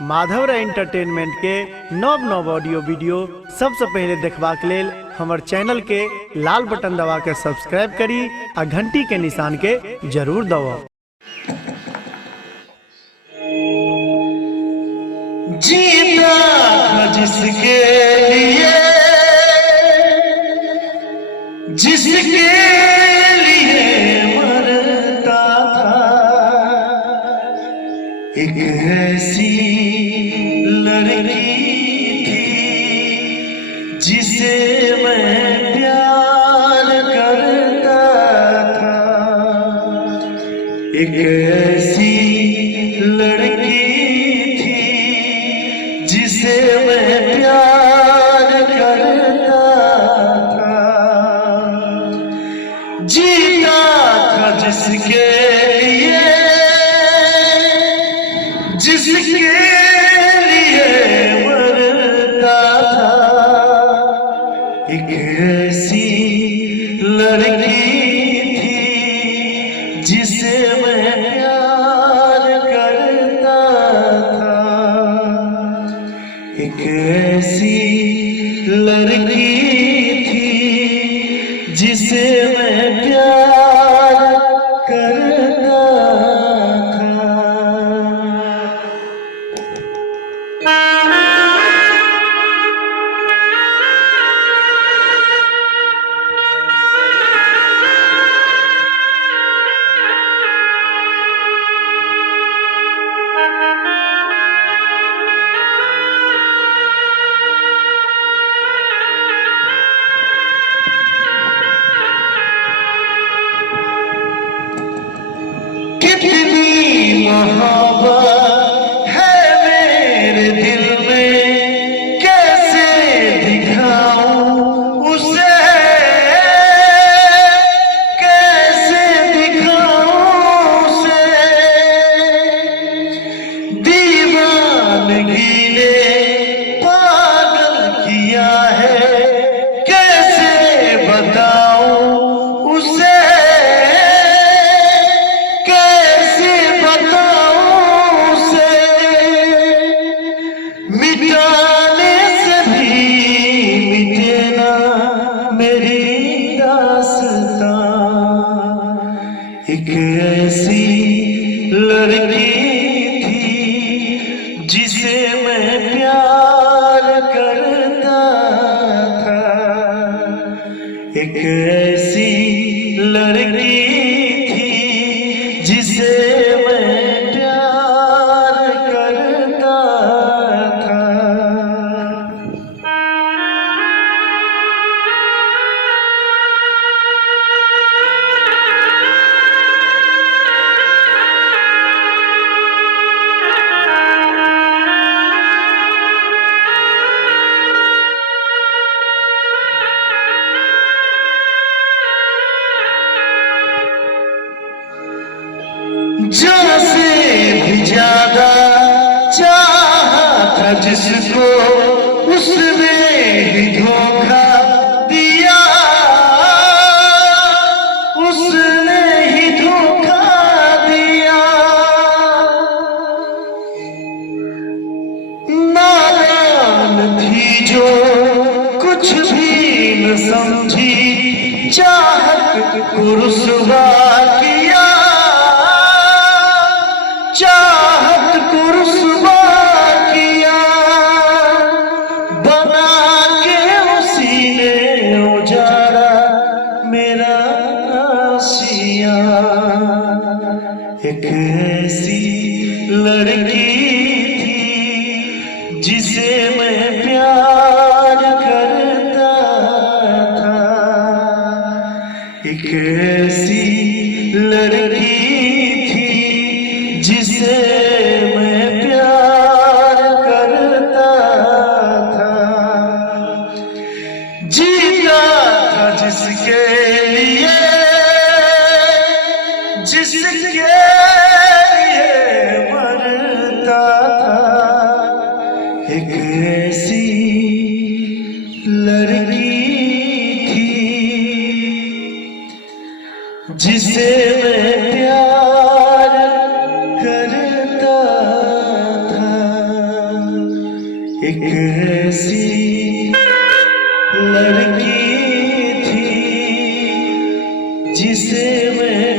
Madhav entertainment के नव नव ऑडियो वीडियो सबसे पहले देखबाक लेल हमर चैनल के लाल बटन दबा के सब्सक्राइब करी आ घंटी के निशान के जरूर दबाओ। जीता था जिसके लिए मरता था, एक ऐसी लड़की थी जिसे मैं प्यार करता था, एक ऐसी लड़की थी जिसे मैं प्यार करता था। जीता था जिसके लिए मरता था, एक ऐसी लड़की थी जिसे मैं प्यार करता था, एक ऐसी लड़की थी जिसे मैं प्यार करता था। कितनी मोहब्बत है मेरे दिल में, कैसे दिखाऊं उसे, कैसे दिखाऊं उसे। दीवानगी ने पागल किया है, कैसे बताऊं उसे, मिटाने से भी मिटे ना मेरी दास्तां। एक ऐसी लड़की थी जिसे मैं प्यार करता था, एक ऐसी लड़की थी जिसे मैं प्यार करता था। जान से भी ज्यादा चाहा था जिसको, उसने ही धोखा दिया, उसने ही धोखा दिया। नादान थी जो कुछ भी न समझी, चाहत को रुसवा किया, चाहत को रुसवा किया, बना के उसी ने उजाड़ा मेरा आशिया। एक ऐसी लड़की थी जिसे मैं प्यार करता था, एक ऐसी लड़की थी जिसे मैं प्यार करता था। जीता था जिसके लिए मरता था, एक ऐसी लड़की थी जिसे मैं प्यार करता था। एक ऐसी लड़की थी जिसे मैं